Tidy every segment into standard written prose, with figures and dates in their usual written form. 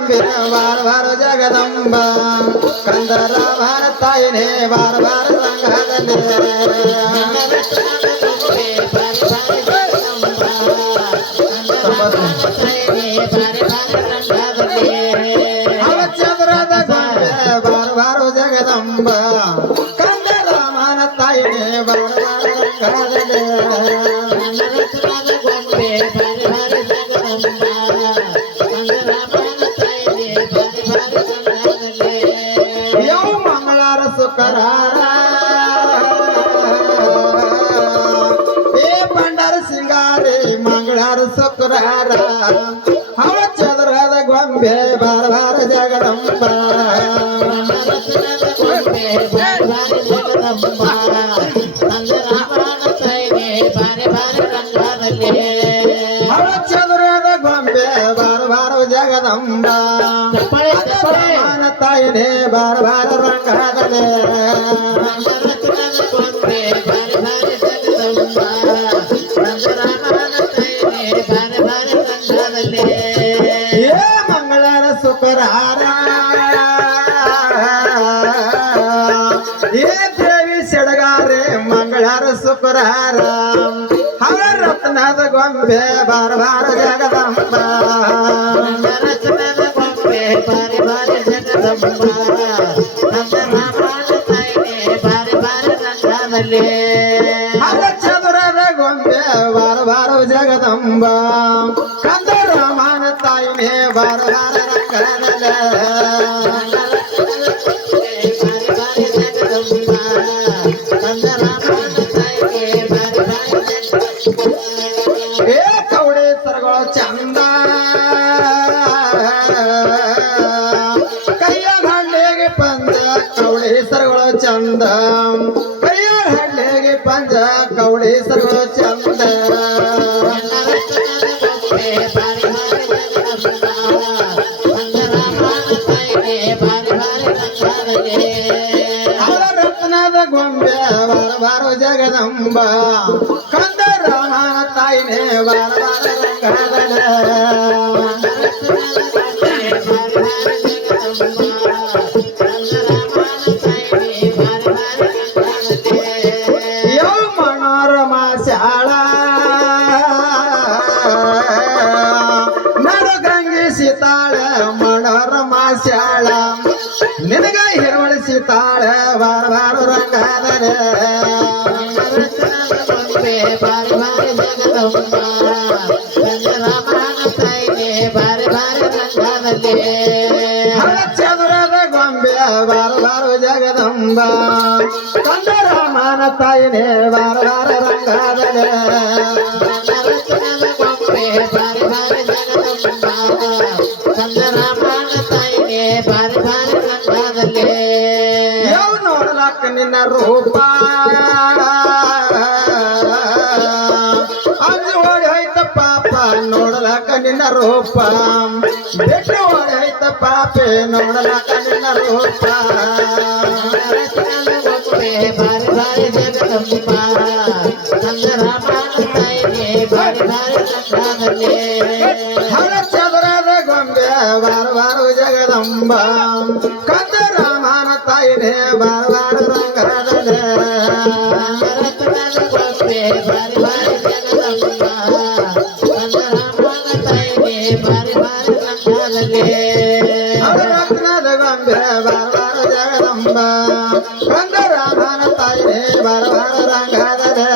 ಗೊಂಬೆ ಬಾರ ಬಾರ ಜಗದಂಬ ಕಂದರ ಭಾರತಾಯಿನೇ ಬಾರ ಬಾರ ರಂಗದಲ್ಲಿ ಚಂದ್ರದ ಗೊಂಬೆ ಬಾರ ಬಾರ ಜಗದಂಬ ಕಂದರ ಭಾರತಾಯಿನೇ ಬಾರ ಬಾರ ರಂಗದಲ್ಲಿ ಸುಕರಾರ ಏ ಬಂಡಾರ ಸಿಂಗಾರಿ ಮಂಗಳಾರ ಸುಕರಾರ ಹವ ಚದರದ ಗೊಂಬೆ ಬಾರ ಬಾರ ಜಗದಂಬ ಹವ ಚದರದ ಗೊಂಬೆ ಬಾರ ಬಾರ ಜಗದಂಬ ತಾಯಿನೇ ಬಾರ ಬಾರ ರಂಗದಲ್ಲಿ ಏ ಮಂಗಳಾರ ಸುಕರಾರ ಏ ದೇವಿ ಸೆಡಗಾರೆ ಮಂಗಳಾರ ಸುಕರಾರ ಹವ ರತ್ನದ ಗೊಂಬೆ ಬಾರ ಬಾರ ಜಗದಂಬ ಚದುರದ ಗೊಂಬೆ ಬಾರ ಬಾರ ಜಗದಂಬ ಕಂದರ ಮಾನ ತಾಯಿನೇ ಬಾರ ಬಾರ ರಂಗದಲ್ಲಿ ಏ ಕವಡೆ ಸರಗಳು ಚಂದ ಕೈಯ ಹಳ್ಳಿಗೆ ಪಂಜ ಕವಡೆ ಸರಗಳು ಚಂದ ಕೈಯ ಹಳ್ಳಿಗೆ ಪಂಜ ಕವಡೆ ಸರಗಳು ಚಂದ ರತ್ನದ ಗೊಂಬೆ ಬಾರ ಬಾರ ಜಗದಂಬ ಕಂದರ ತಾಯಿನೇ ಬಾರ ಬಾರ ರಂಗದಲ್ಲಿ ಯೋ ಮನೋರಮಾ ಶಾಳ ನಡು ಗಂಗೆ ಸೀತಾಳ ಮನೋರಮಾ ಶಾಳ ನಿನಗ ಹಿರವಳಿಸಿತಾಳ ಬಾರ ಬಾರ ರಂಗದಲ್ಲಿ ಚದುರದ ಗೊಂಬೆ ಬಾರ ಬಾರ ಜಗದಂಬ ಕಂದರ ಮಾನ ತಾಯಿನೇ ಬಾರ ಬಾರ ರಂಗದಲ್ಲಿ ಯಾವ ನೋಡಲಕ್ಕ ನಿನ್ನ ರೂಪ ಅಂಜು ಓಡಿ ಹೋಯ್ತ ಪಾಪ ನೋಡಲಕ್ಕ ನಿನ್ನ ರೂಪ ಬೆಟ್ಟು ಓಡಿ ಹೋಯ್ತ ಪಾಪೆ ನೋಡಲಕ್ಕ ನಿನ್ನ ರೂಪ ಚದುರದ ಗೊಂಬೆ ಬಾರ ಬಾರ ಜಗದಂಬ ಕಂದರ ಮಾನ ತಾಯಿನೇ ಬಾರ ಬಾರ ರಂಗದಲ್ಲಿ ರತ್ನದ ಗೊಂಬೆ ಬಾರ ಬಾರ ಜಗದಂಬ ಕಂದರ ಮಾನ ತಾಯಿನೇ ಬಾರ ಬಾರ ರಂಗದಲ್ಲಿ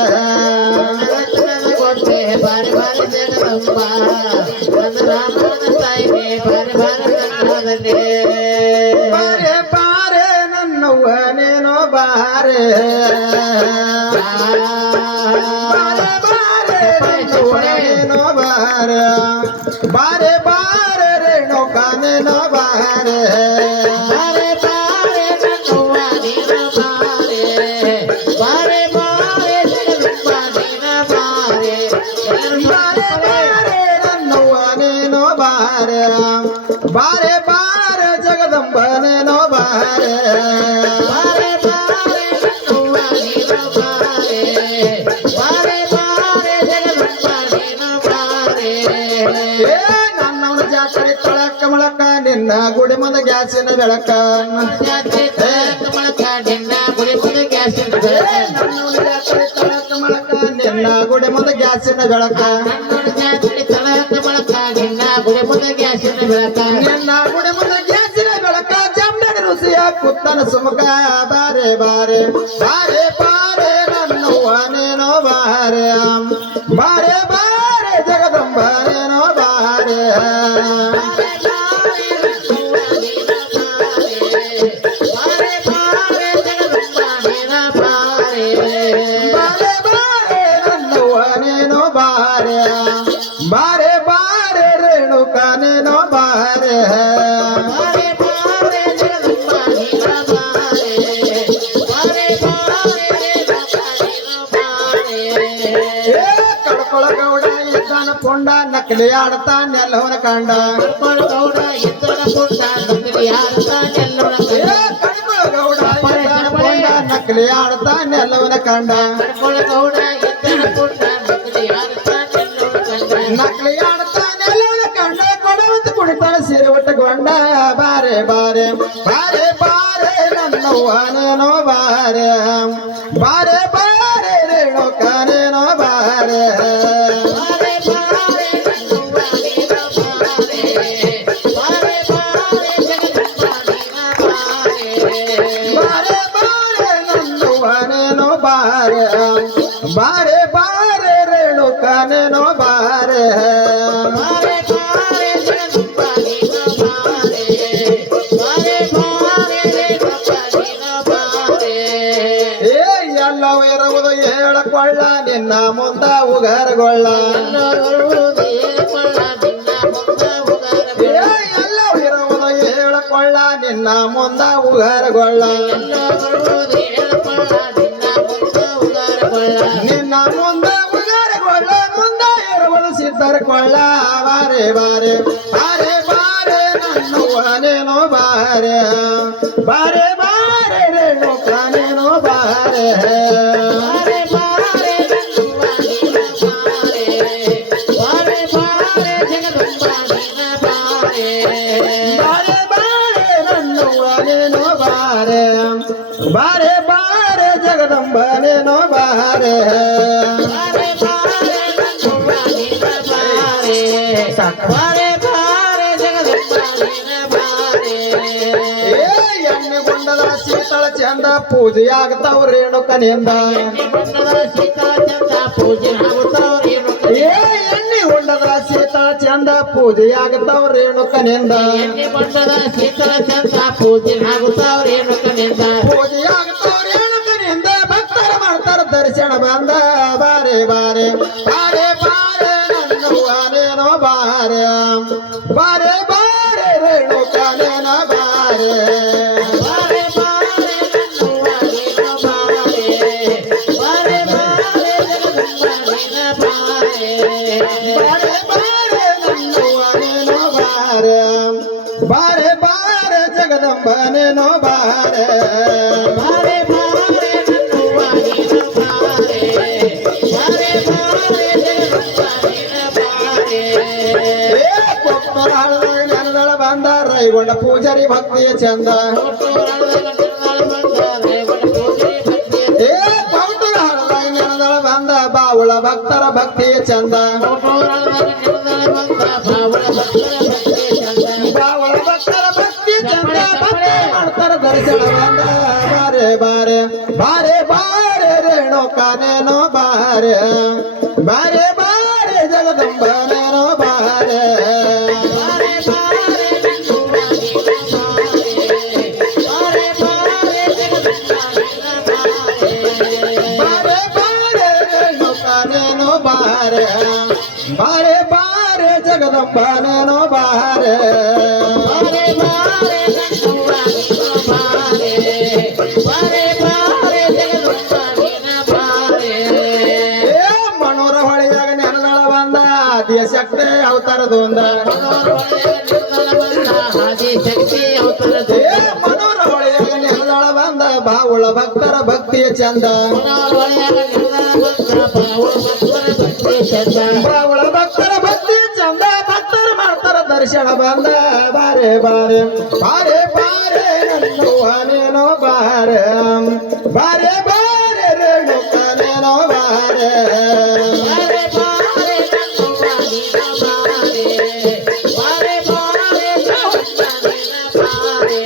ಬಾರೆ ಬಾರೆ ನನ್ನವ್ವ ನೇನೋ ಬಾರೆ ಬಾರೆ ಬಾರೆ ನನ್ನವ್ವ ನೇನೋ ಬಾರೆ ಬಾರೆ ಬಾರೆ ರೇಣುಕ ನೇನೋ ಬಾರೆ ಬಾರೆ ಬಾರೆ ನನ್ನವ್ವ ನೇನೋ ಬಾರೆ ಬಾರೆ ಬಾರೆ ಜಗದಂಬ ನೇನೋ ಬಾರೆ ಬಾರೆ ಬಾರೆ ನನ್ನವ್ವ ನೇನೋ ಬಾರೆ ಬಾರೆ ಬಾರೆ ಜಗದಂಬ ನೇನೋ ಬಾರೆ ಬಾರೆ ಬಾರೆ ನನ್ನವ್ವ ನೇನೋ ಬಾರೆ ಬಾರೆ ಬಾರೆ ಜಗದಂಬ ನೇನೋ ಬಾರೆ ಏ ನನ್ನವನ ಜಾತ್ರೆ ತಳಕ ಮೊಳಕ ನಿನ್ನ ಗುಡಿ ಮುಂದ ಗ್ಯಾಸಿನ ಬೆಳಕ ತಳಕ ಮೊಳಕ ನಿನ್ನ ಗುಡಿ ಮುಂದ ಗ್ಯಾಸಿನ ಬೆಳಕ ನಿನ್ನ ಗುಡಿ ಮುಂದ ಗ್ಯಾಸಿನ ಬೆಳಕ ಜಮ್ಮಡಿ ರುಸಿಯ ಕುತ್ತನ ಸುಮುಖ ಬಾರೆ ಬಾರೆ ಬಾರೆ ಬಾರೆ ನನ್ನವ್ವ ನೇನೋ ಬಾರೆ ಬಾರೆ ಬಾರೆ ಜಗದಂಬ ನೇನೋ ಬಾರೆ ಬಾರೆ ಬಾರೆ ನನ್ನವ್ವ ನೇನೋ ಬಾರೆ ಬಾರೆ ಬಾರೆ ರೇಣುಕ ನೇನೋ ಬಾರೆ ಕಡ್ಕೊಳಗೌಡ ಇದ್ದಾನ ಪುಂಡ ನಕಲಿ ಆಡ್ತಾನೆಲ್ಲವನ ಕಂಡ ಕಡ್ಕೊಳಗೌಡ ಇದ್ದಾನ ಪುಂಡ ನಕಲಿ ಆಡ್ತಾನೆಲ್ಲವನ ಕಂಡ ನಕಲಿ ಆಡ್ತಾನೆಲ್ಲವನ ಕಂಡ ಕೊಡವಂತ ಕುಣಿತಾನ ಸೀರೆ ಉಟ್ಟುಕೊಂಡ ಬಾರೆ ಬಾರೆ ಬಾರೆ ಬಾರೆ ನನ್ನವ್ವ ನೇನೋ ಬಾರೆ ಬಾರೆ ಬಾರೆ ರೇಣುಕ ನೇನೋ ಬಾರೆ ಬಾರೆ ಬಾರೆ ನನ್ನವ್ವ ನೇನೋ ಬಾರೆ ಬಾರೆ ಬಾರೆ ರೇಣುಕ ನೇನೋ ಬಾರೆ ಎಲ್ಲವೂ ಇರುವುದು ಹೇಳಕೊಳ್ಳ ನಿನ್ನ ಮುಂದ ಉಗಾರಗೊಳ್ಳ ಎಲ್ಲವೂ ಇರುವುದು ಹೇಳಕೊಳ್ಳ ನಿನ್ನ ಮುಂದ ಉಗಾರಗೊಳ್ಳ ನಿನ್ನ ಮುಂದ ಉಗಾರಗೊಳ್ಳ ಮುಂದ ಇರುವುದು ಸಿದ್ಧರಕೊಳ್ಳ ಬಾರೆ ಬಾರೆ ಬಾರೆ ಬಾರೆ ನನ್ನವ್ವ ನೇನೋ ಬಾರೆ ಬಾರೆ ಬಾರೆ ರೇಣುಕ ನೇನೋ ಬಾರೆ ಬಾರೆ ಬಾರೆ ನನ್ನವ್ವ ನೇನೋ ಬಾರೆ ಬಾರೆ ಬಾರೆ ಜಗದಂಬ ನೇನೋ ಬಾರೆ ಎಣ್ಣೆ ಗುಂಡದ ಶೀತಳ ಚಂದ ಪೂಜೆ ಆಗ್ತಾವ ರೇಣುಕನಿಂದ ಎಣ್ಣೆ ಗುಂಡದ ಶೀತಳ ಚಂದ ಪೂಜೆ ಆಗ್ತಾವ ರೇಣುಕನಿಂದ ಪೂಜೆ ಆಗ್ತಾವ ರೇಣುಕನಿಂದ ಭಕ್ತರ ಮಾಡ್ತಾರ ದರ್ಶನ ಬಂದ ಬಾರೆ ಬಾರೆ ಬಾರೆ ಬಾರೆ ನನ್ನವ್ವ ನೇನೋ ಬಾರೆ ಬಾರೆ ಬಾರೆ ರೇಣುಕ ನೇನೋ ಬಾರೆ ಬಾರೆ ಬಾರೆ ನನ್ನವ್ವ ನೇನೋ ಬಾರೆ ಬಾರೆ ಬಾರೆ ಜಗದಂಬ ನೇನೋ ಬಾರೆ ಬಾರೆ ಬಾರೆ ನನ್ನವ್ವ ನೇನೋ ಬಾರೆ ನೆನದಳ ಬಂದ ರೈಗೊಂಡ ಪೂಜಾರಿ ಭಕ್ತಿಯ ಚಂದ ನೆನದಳ ಬಂದ ಬಾವುಳ ಭಕ್ತರ ಭಕ್ತಿಯ ಚಂದ ಬಾವುಳ ಭಕ್ತರ ಭಕ್ತಿಯ ಚಂದ ಮಾಡ್ತಾರ ದರ್ಶನ ಬಂದ ಬಾರೆ ಬಾರೆ ಬಾರೆ ಬಾರೆ ರೇಣುಕ ನೇನೋ ಬಾರೆ ಬಾರೆ ಬಾರೆ ಜಗದಂಬ ನೇನೋ ಬಾರೆ ಬಾರೆ ಬಾರೆ ಜಗದಂಬ ನೇನೋ ಬಾರೆ ಮನೋರ ಹೊಳೆಯಾಗ ನೆನದಳ ಬಂದ ಆದಿಯ ಶಕ್ತಿ ಅವತಾರದೊಂದ ಮನೋರ ಹೊಳೆಯಾಗ ನೆನದಳ ಬಂದ ಬಾವುಳ ಭಕ್ತರ ಭಕ್ತಿಯ ಚಂದ ಬಾವುಳ ಭಕ್ತರ ಭಕ್ತಿಯ ಚಂದ ಭಕ್ತರ ಮಾಡ್ತಾರ ದರ್ಶನ ಬಂದ ಬಾರೆ ಬಾರೆ ಬಾರೆ ಬಾರೆ ನನ್ನವ್ವ ನೀನು ಬಾರೆ ಬಾರೆ ಬಾರೆ ರೇಣುಕ ನೀನು ಬಾರೆ ಬಾರೆ ಬಾರೆ ನನ್ನವ್ವ ನೀನು ಬಾರೆ ಬಾರೆ ಬಾರೆ ರೇಣುಕ ನೀನು ಬಾರೆ